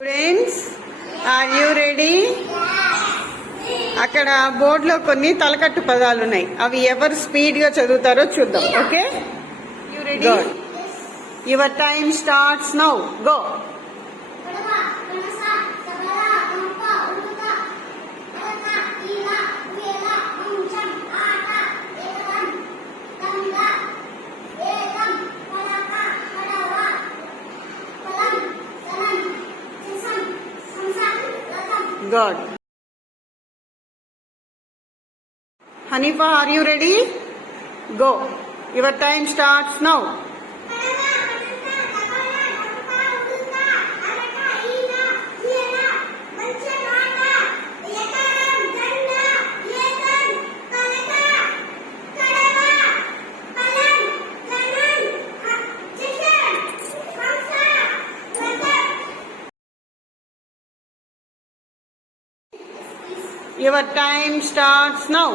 Students, are you ready? అక్కడ బోర్డులో కొన్ని తలకట్టు పదాలు ఉన్నాయి. అవి ఎవరు స్పీడ్ గా చదువుతారో చూద్దాం. Okay, you ready? Your time starts now. Go. Good. Hanifa, are you ready? Go. Your time starts now. Your time starts now.